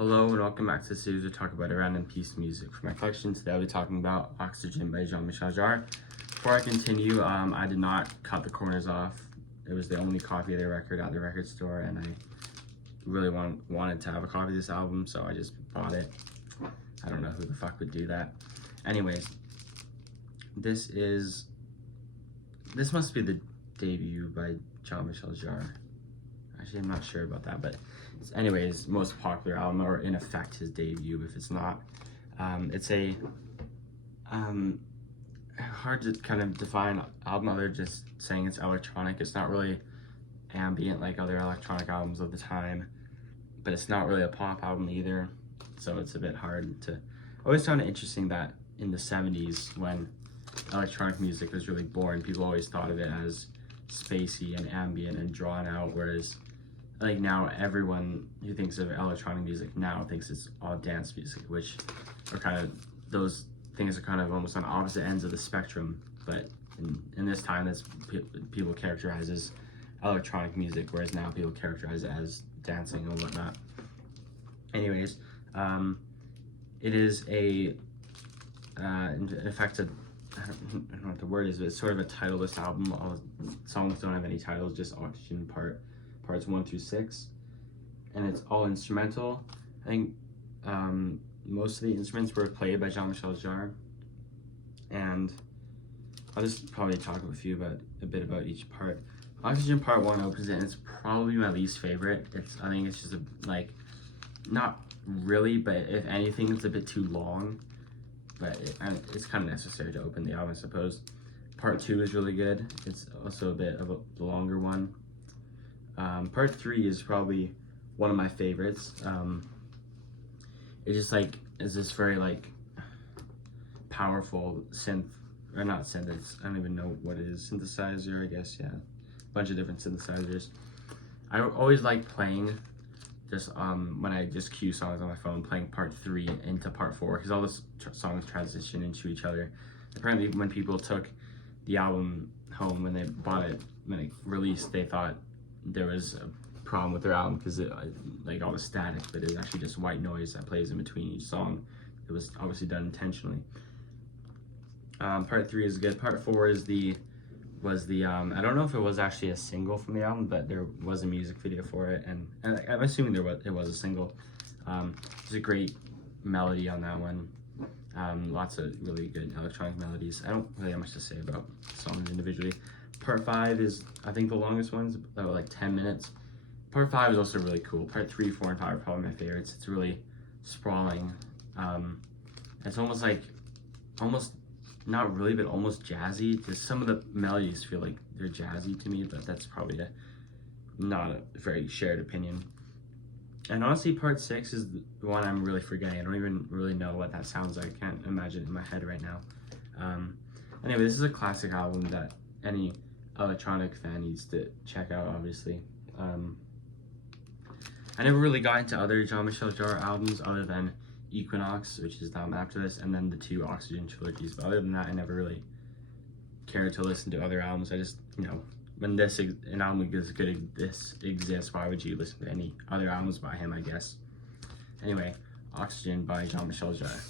Hello and welcome back to the series to talk about a random piece of music. For my collection today, I'll be talking about Oxygène by Jean-Michel Jarre. Before I continue, I did not cut the corners off. It was the only copy of the record at the record store, and I really wanted to have a copy of this album, so I just bought it. I don't know who the fuck would do that. Anyways, this must be the debut by Jean-Michel Jarre. Actually, I'm not sure about that, but it's anyways most popular album, or in effect his debut if it's not. It's a hard to kind of define album other than just saying it's electronic. It's not really ambient like other electronic albums of the time, but it's not really a pop album either, so it's a bit hard to. I always found it interesting that in the 70s, when electronic music was really born, people always thought of it as spacey and ambient and drawn out, whereas like now everyone who thinks of electronic music now thinks it's all dance music, which are kind of, those things are kind of almost on opposite ends of the spectrum. But in this time, that's people characterize as electronic music, whereas now people characterize it as dancing and whatnot. Anyways, it is a in effect I don't know what the word is, but it's sort of a titleless album. All the songs don't have any titles, just Oxygène parts 1 through 6, and it's all instrumental. I think most of the instruments were played by Jean-Michel Jarre, and I'll just probably talk a bit about each part. Oxygène part 1 opens it, and it's probably my least favorite. I think it's just not really, but if anything, it's a bit too long. But it's kind of necessary to open the album, I suppose. Part 2 is really good. It's also a bit of a longer one. Part 3 is probably one of my favorites. It just is this very powerful synth, or not synth, I don't even know what it is, synthesizer, I guess, yeah. A bunch of different synthesizers. I always like playing just when I just cue songs on my phone, playing part 3 into part 4, because all the songs transition into each other. Apparently when people took the album home, when they bought it, when it released, they thought there was a problem with their album because it all the static, but it was actually just white noise that plays in between each song. It was obviously done intentionally. Part 3 is good. Part 4 is was the I don't know if it was actually a single from the album, but there was a music video for it, and I'm assuming it was a single. There's a great melody on that one. Lots of really good electronic melodies. I don't really have much to say about songs individually. Part 5 is, I think, the longest one, about like 10 minutes. Part 5 is also really cool. Part 3, 4, and 5 are probably my favorites. It's really sprawling. It's almost not really, but almost jazzy. Just some of the melodies feel like they're jazzy to me, but that's probably not a very shared opinion. And honestly, part 6 is the one I'm really forgetting. I don't even really know what that sounds like. I can't imagine it in my head right now. Anyway, this is a classic album that any electronic fan needs to check out, obviously. I never really got into other Jean-Michel Jarre albums other than Equinox, which is after this, and then the 2 Oxygène trilogies. But other than that, I never really cared to listen to other albums. I just, when an album as good as this exists, why would you listen to any other albums by him, I guess. Anyway, Oxygène by Jean-Michel Jarre.